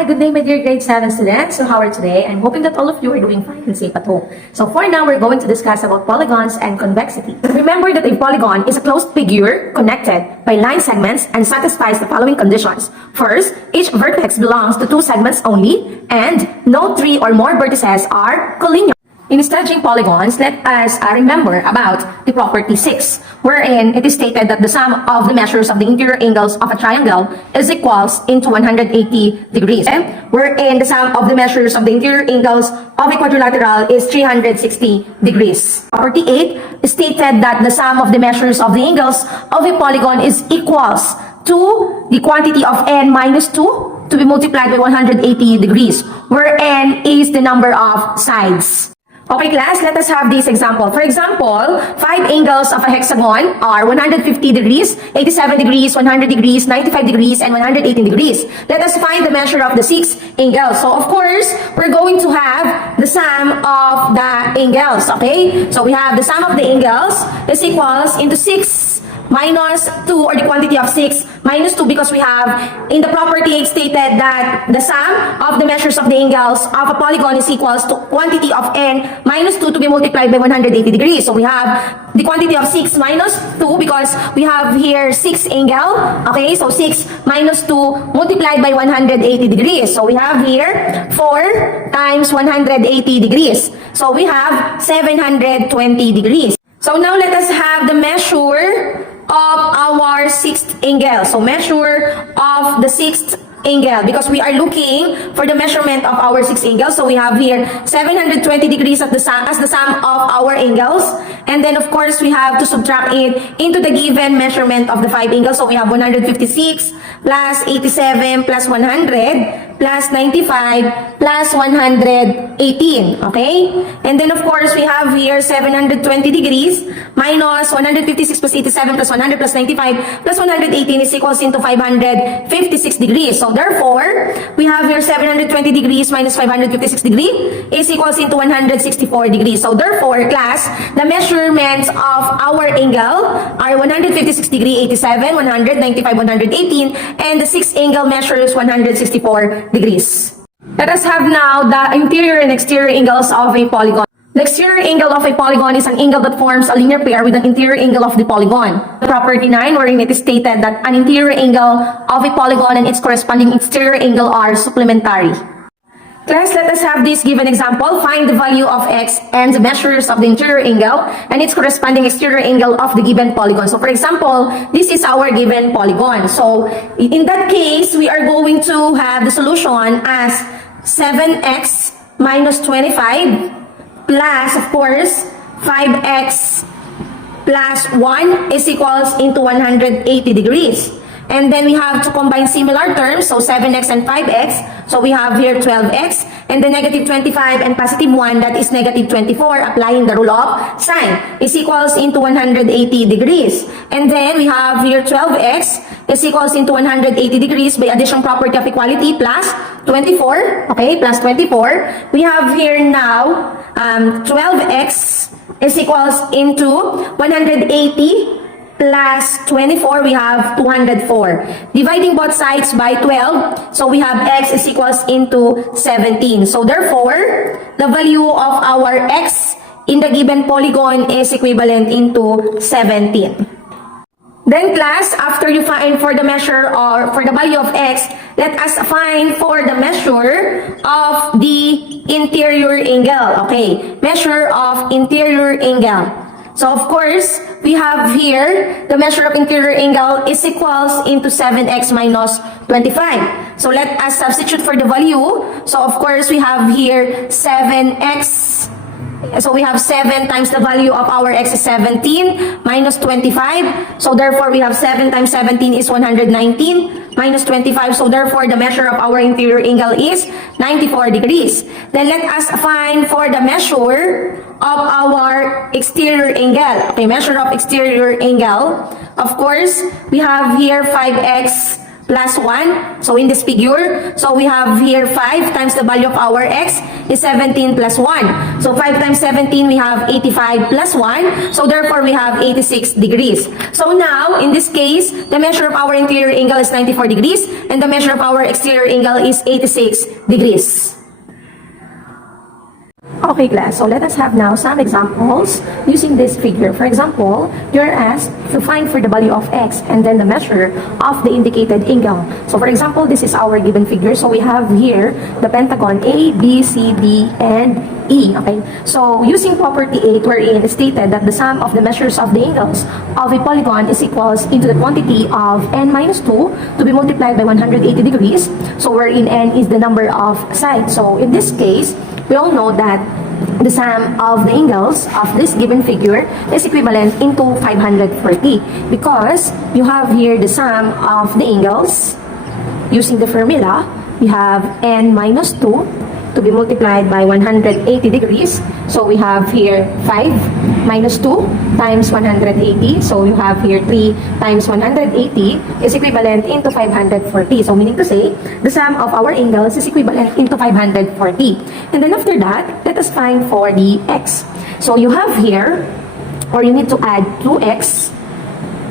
Hi, good day my dear grade 7 students. So how are you today? I'm hoping that all of you are doing fine and safe at home. So for now, we're going to discuss about polygons and convexity. Remember that a polygon is a closed figure connected by line segments and satisfies the following conditions. First, each vertex belongs to two segments only, and no three or more vertices are collinear. In studying polygons, let us remember about the property 6, wherein it is stated that the sum of the measures of the interior angles of a triangle is equals into 180 degrees, wherein the sum of the measures of the interior angles of a quadrilateral is 360 degrees. Property 8 stated that the sum of the measures of the angles of a polygon is equals to the quantity of n minus 2 to be multiplied by 180 degrees, where n is the number of sides. Okay class, let us have this example. For example, 5 angles of a hexagon are 150 degrees, 87 degrees, 100 degrees, 95 degrees, and 118 degrees. Let us find the measure of the 6 angles. So of course, we're going to have the sum of the angles, okay? So we have the sum of the angles is equals into 6 minus 2, or the quantity of 6 minus 2, because we have in the property stated that the sum of the measures of the angles of a polygon is equals to quantity of n minus 2 to be multiplied by 180 degrees. So we have the quantity of 6 minus 2 because we have here 6 angle, okay? So 6 minus 2 multiplied by 180 degrees. So we have here 4 times 180 degrees. So we have 720 degrees. So now let us have the measure of our 6th angle. So measure of the 6th angle, because we are looking for the measurement of our 6th angle. So we have here 720 degrees as the sum of our angles, and then of course we have to subtract it into the given measurement of the 5 angles. So we have 156 plus 87 plus 100 plus 95 plus 118, okay? And then of course we have here 720 degrees minus 156 plus 87 plus 100 plus 95 plus 118 is equals into 556 degrees. So therefore, we have here 720 degrees minus 556 degrees is equals into 164 degrees. So therefore, class, the measurements of our angle are 156 degree, 87, 195, 118, and the 6th angle measures 164 degrees. Let us have now the interior and exterior angles of a polygon. The exterior angle of a polygon is an angle that forms a linear pair with an interior angle of the polygon. Property 9, wherein it is stated that an interior angle of a polygon and its corresponding exterior angle are supplementary. Class, let us have this given example. Find the value of x and the measures of the interior angle and its corresponding exterior angle of the given polygon. So for example, this is our given polygon. So in that case, we are going to have the solution as 7x minus 25 plus, of course, 5x plus 1 is equals into 180 degrees. And then we have to combine similar terms, so 7x and 5x. So we have here 12x, and the negative 25 and positive 1, that is negative 24, applying the rule of sine, is equals into 180 degrees. And then we have here 12x is equals into 180 degrees by addition property of equality plus 24, okay, plus 24. We have here now 12x is equals into 180 plus 24, we have 204. Dividing both sides by 12, so we have x is equals into 17. So therefore, the value of our x in the given polygon is equivalent into 17. Then class, after you find for the measure or for the value of x, let us find for the measure of the interior angle. Okay, measure of interior angle. So of course, we have here the measure of interior angle is equals into 7x minus 25. So let us substitute for the value. So of course, we have here 7x. So we have 7 times the value of our x is 17 minus 25. So therefore, we have 7 times 17 is 119 minus 25. So therefore, the measure of our interior angle is 94 degrees. Then let us find for the measure of our exterior angle. Okay, measure of exterior angle. Of course, we have here 5x plus 1. So in this figure, so we have here 5 times the value of our x is 17 plus 1. So 5 times 17, we have 85 plus 1. So therefore, we have 86 degrees. So now, in this case, the measure of our interior angle is 94 degrees and the measure of our exterior angle is 86 degrees. Okay, class, so let us have now some examples using this figure. For example, you're asked to find for the value of x and then the measure of the indicated angle. So for example, this is our given figure. So we have here the pentagon A, B, C, D, and E. Okay, so using property 8, wherein it stated that the sum of the measures of the angles of a polygon is equals into the quantity of n minus 2 to be multiplied by 180 degrees. So wherein n is the number of sides. So in this case, we all know that the sum of the angles of this given figure is equivalent into 540 because you have here the sum of the angles using the formula. We have n minus 2 to be multiplied by 180 degrees. So we have here 5 minus 2 times 180. So you have here 3 times 180 is equivalent into 540. So meaning to say, the sum of our angles is equivalent into 540. And then after that, let us find for the x. So you have here, or you need to add 2x.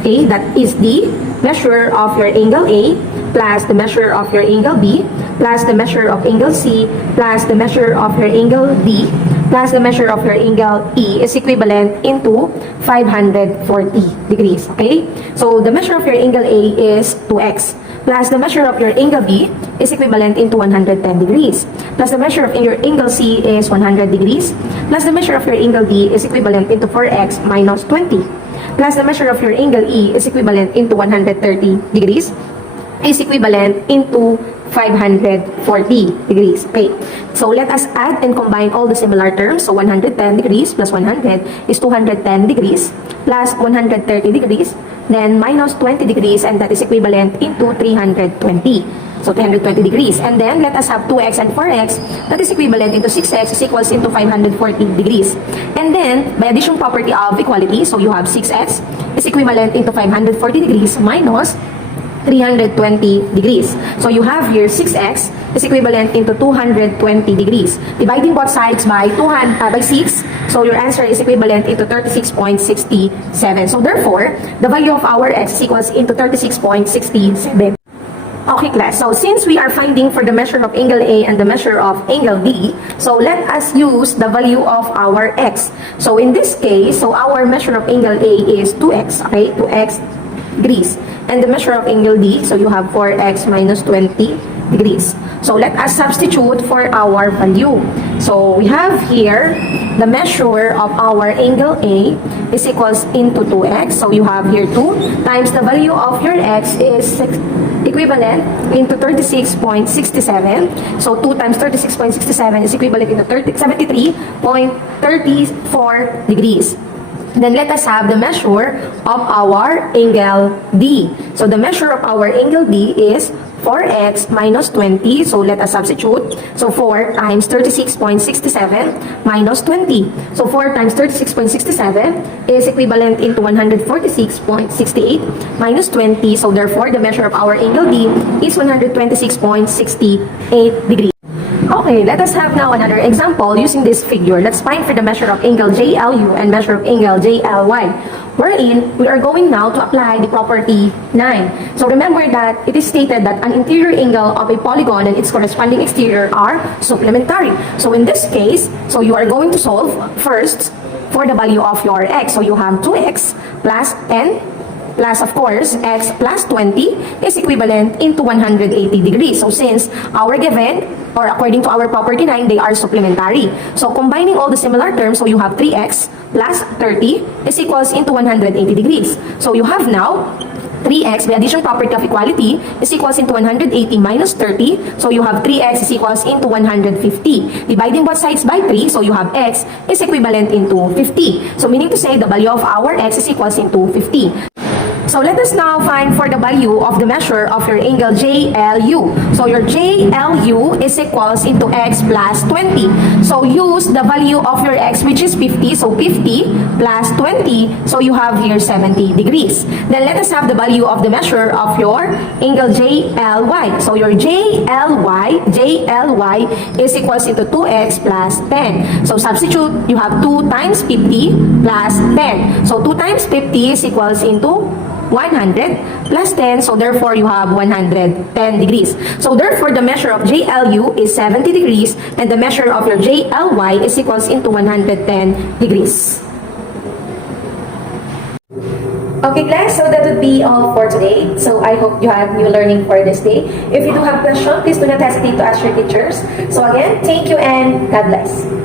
Okay, that is the measure of your angle A plus the measure of your angle B plus the measure of angle C plus the measure of your angle D plus the measure of your angle E is equivalent into 540 degrees. Okay, so the measure of your angle A is 2x plus the measure of your angle B is equivalent into 110 degrees plus the measure of your angle C is 100 degrees plus the measure of your angle D is equivalent into 4x minus 20 plus the measure of your angle E is equivalent into 130 degrees is equivalent into 540 degrees. Okay, so let us add and combine all the similar terms. So 110 degrees plus 100 is 210 degrees plus 130 degrees, then minus 20 degrees, and that is equivalent into 320. So 320 degrees. And then let us have 2x and 4x, that is equivalent into 6x is equals into 540 degrees. And then by addition property of equality, so you have 6x is equivalent into 540 degrees minus 320 degrees. So you have here 6x is equivalent into 220 degrees. Dividing both sides by 6, so your answer is equivalent into 36.67. So therefore, the value of our x is equals into 36.67. Okay, class, so since we are finding for the measure of angle A and the measure of angle D, so let us use the value of our x. So in this case, so our measure of angle A is 2x, okay, 2x degrees. And the measure of angle D, so you have 4x minus 20 degrees. So let us substitute for our value. So we have here the measure of our angle A is equals into 2x. So you have here 2 times the value of your x is equivalent into 36.67. So 2 times 36.67 is equivalent into 73.34 degrees. Then let us have the measure of our angle D. So the measure of our angle D is 4x minus 20. So let us substitute. So 4 times 36.67 minus 20. So 4 times 36.67 is equivalent into 146.68 minus 20. So therefore, the measure of our angle D is 126.68 degrees. Okay, let us have now another example using this figure. Let's find for the measure of angle JLU and measure of angle JLY, wherein we are going now to apply the property 9. So remember that it is stated that an interior angle of a polygon and its corresponding exterior are supplementary. So in this case, so you are going to solve first for the value of your x. So you have 2x plus n plus, of course, x plus 20 is equivalent into 180 degrees. So since our given, or according to our property 9, they are supplementary. So combining all the similar terms, so you have 3x plus 30 is equals into 180 degrees. So you have now 3x by addition property of equality is equals into 180 minus 30. So you have 3x is equals into 150. Dividing both sides by 3, so you have x is equivalent into 50. So meaning to say the value of our x is equals into 50. So let us now find for the value of the measure of your angle JLU. So your JLU is equals into x plus 20. So use the value of your x, which is 50. So 50 plus 20. So you have here 70 degrees. Then let us have the value of the measure of your angle JLY. So your JLY is equals into 2x plus 10. So substitute, you have 2 times 50 plus 10. So 2 times 50 is equals into 100 plus 10, so therefore you have 110 degrees. So therefore the measure of JLU is 70 degrees and the measure of your JLY is equals into 110 degrees. Okay class, so that would be all for today. So I hope you have new learning for this day. If you do have questions, please do not hesitate to ask your teachers. So again, thank you and God bless.